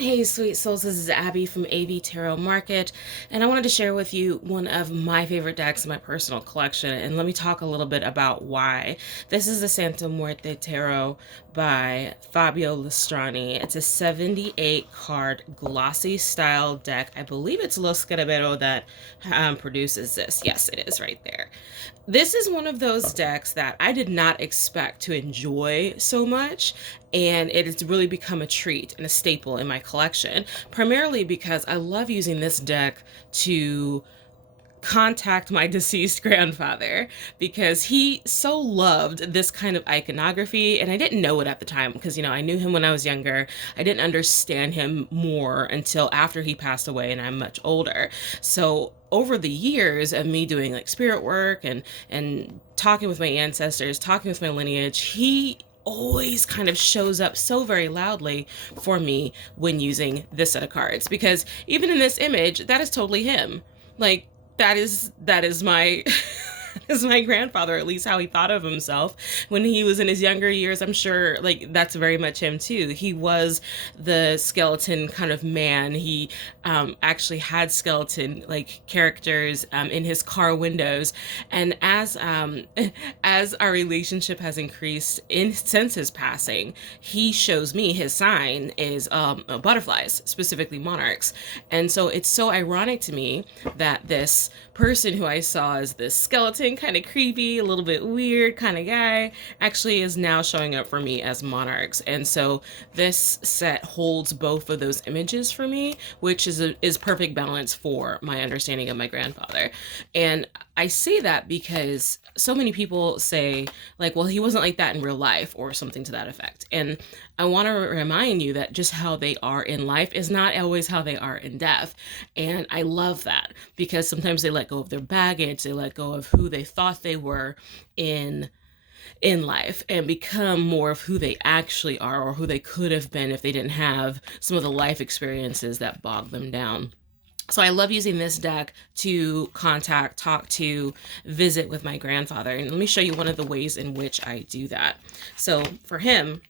Hey, sweet souls, this is Abby from AV Tarot Market, and I wanted to share with you one of my favorite decks in my personal collection, and let me talk a little bit about why. This is the Santa Muerte Tarot by Fabio Lestrani. It's a 78 card glossy style deck. I believe it's Los Scarabero that produces this. Yes, it is right there. This is one of those decks that I did not expect to enjoy so much, and it has really become a treat and a staple in my collection, primarily because I love using this deck to contact my deceased grandfather because he so loved this kind of iconography, and I didn't know it at the time because I knew him when I was younger. I didn't understand him more until after he passed away and I'm much older. So over the years of me doing like spirit work and talking with my ancestors, talking with my lineage, he always kind of shows up so very loudly for me when using this set of cards, because even in this image, that is totally him. Like, that is my is my grandfather, at least how he thought of himself when he was in his younger years. I'm sure like that's very much him too. He was the skeleton kind of man. He actually had skeleton like characters in his car windows, and as our relationship has increased since his passing, he shows me his sign is butterflies, specifically monarchs. And so it's so ironic to me that this person who I saw as this skeleton, kind of creepy, a little bit weird kind of guy, actually is now showing up for me as monarchs. And so this set holds both of those images for me, which is perfect balance for my understanding of my grandfather. And I say that because so many people say, like, well, he wasn't like that in real life or something to that effect. And I want to remind you that just how they are in life is not always how they are in death. And I love that because sometimes they let go of their baggage, they let go of who they thought they were in life and become more of who they actually are, or who they could have been if they didn't have some of the life experiences that bogged them down. So I love using this deck to contact, talk to, visit with my grandfather. And let me show you one of the ways in which I do that. So for him,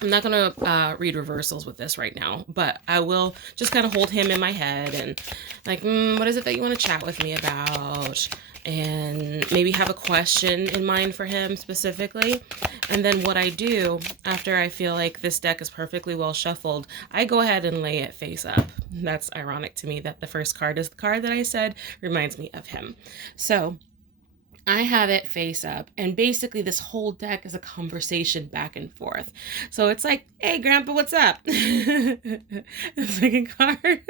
I'm not going to read reversals with this right now, but I will just kind of hold him in my head and like, what is it that you want to chat with me about? And maybe have a question in mind for him specifically. And then what I do after I feel like this deck is perfectly well shuffled, I go ahead and lay it face up. That's ironic to me that the first card is the card that I said reminds me of him. So I have it face up, and basically this whole deck is a conversation back and forth. So it's like, hey, Grandpa, what's up? The second card,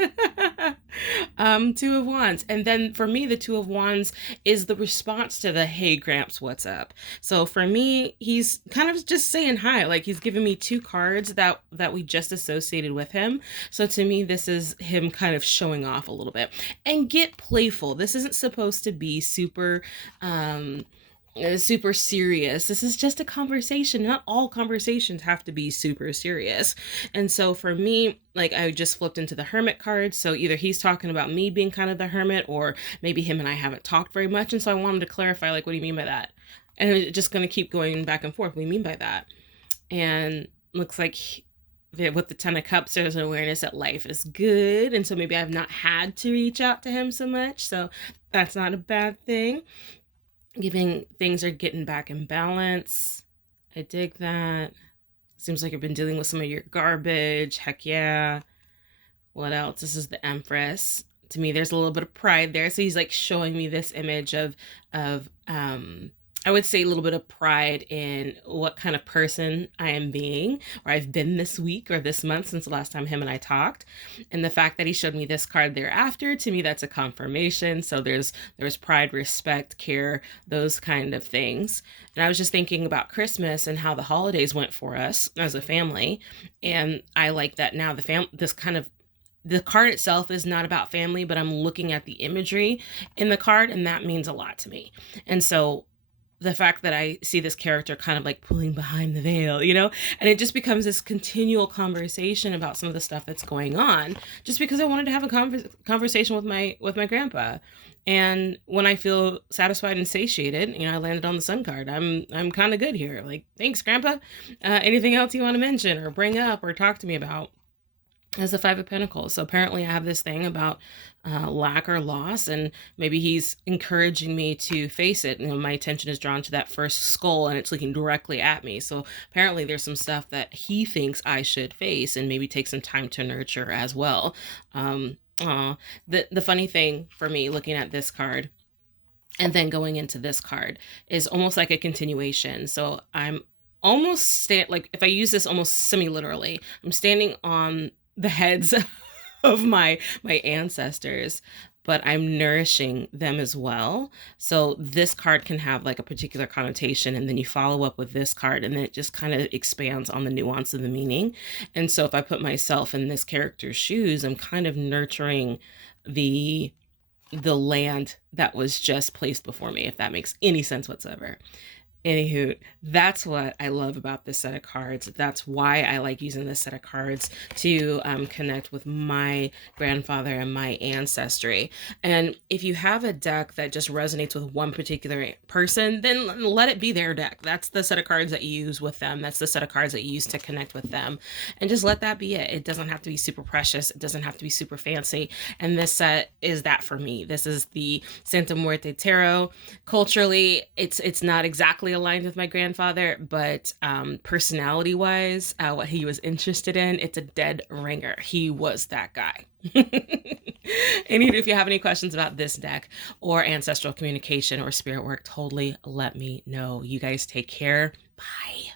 Two of Wands. And then for me, the Two of Wands is the response to the, hey, Gramps, what's up? So for me, he's kind of just saying hi. Like, he's giving me two cards that we just associated with him. So to me, this is him kind of showing off a little bit. And get playful. This isn't supposed to be super serious. This is just a conversation. Not all conversations have to be super serious. And so for me, like, I just flipped into the hermit card. So either he's talking about me being kind of the hermit, or maybe him and I haven't talked very much. And so I wanted to clarify, like, what do you mean by that? And it's just going to keep going back and forth. What do you mean by that? And looks like with the Ten of Cups, there's an awareness that life is good. And so maybe I've not had to reach out to him so much. So that's not a bad thing. Giving things are getting back in balance. I dig that. Seems like you've been dealing with some of your garbage. Heck yeah. What else? This is the Empress. To me, there's a little bit of pride there. So he's like showing me this image of I would say a little bit of pride in what kind of person I am being, or I've been this week or this month since the last time him and I talked. And the fact that he showed me this card thereafter, to me, that's a confirmation. So there's pride, respect, care, those kind of things. And I was just thinking about Christmas and how the holidays went for us as a family. And I like that now the card itself is not about family, but I'm looking at the imagery in the card, and that means a lot to me. And so the fact that I see this character kind of like pulling behind the veil, and it just becomes this continual conversation about some of the stuff that's going on, just because I wanted to have a conversation with my grandpa. And when I feel satisfied and satiated, I landed on the Sun card. I'm kind of good here. Like, thanks, Grandpa. Anything else you want to mention or bring up or talk to me about? as the Five of Pentacles. So apparently I have this thing about lack or loss, and maybe he's encouraging me to face it. You know, my attention is drawn to that first skull and it's looking directly at me. So apparently there's some stuff that he thinks I should face and maybe take some time to nurture as well. The funny thing for me looking at this card and then going into this card is almost like a continuation. So I'm almost like if I use this almost semi-literally, I'm standing on the heads of my ancestors, but I'm nourishing them as well. So this card can have like a particular connotation, and then you follow up with this card, and then it just kind of expands on the nuance of the meaning. And so if I put myself in this character's shoes, I'm kind of nurturing the land that was just placed before me, if that makes any sense whatsoever. Anywho, that's what I love about this set of cards. That's why I like using this set of cards to connect with my grandfather and my ancestry. And if you have a deck that just resonates with one particular person, then let it be their deck. That's the set of cards that you use with them. That's the set of cards that you use to connect with them. And just let that be it. It doesn't have to be super precious. It doesn't have to be super fancy. And this set is that for me. This is the Santa Muerte Tarot. Culturally, it's not exactly aligned with my grandfather, but personality wise, what he was interested in, it's a dead ringer. He was that guy. And if you have any questions about this deck or ancestral communication or spirit work, totally let me know. You guys take care. Bye.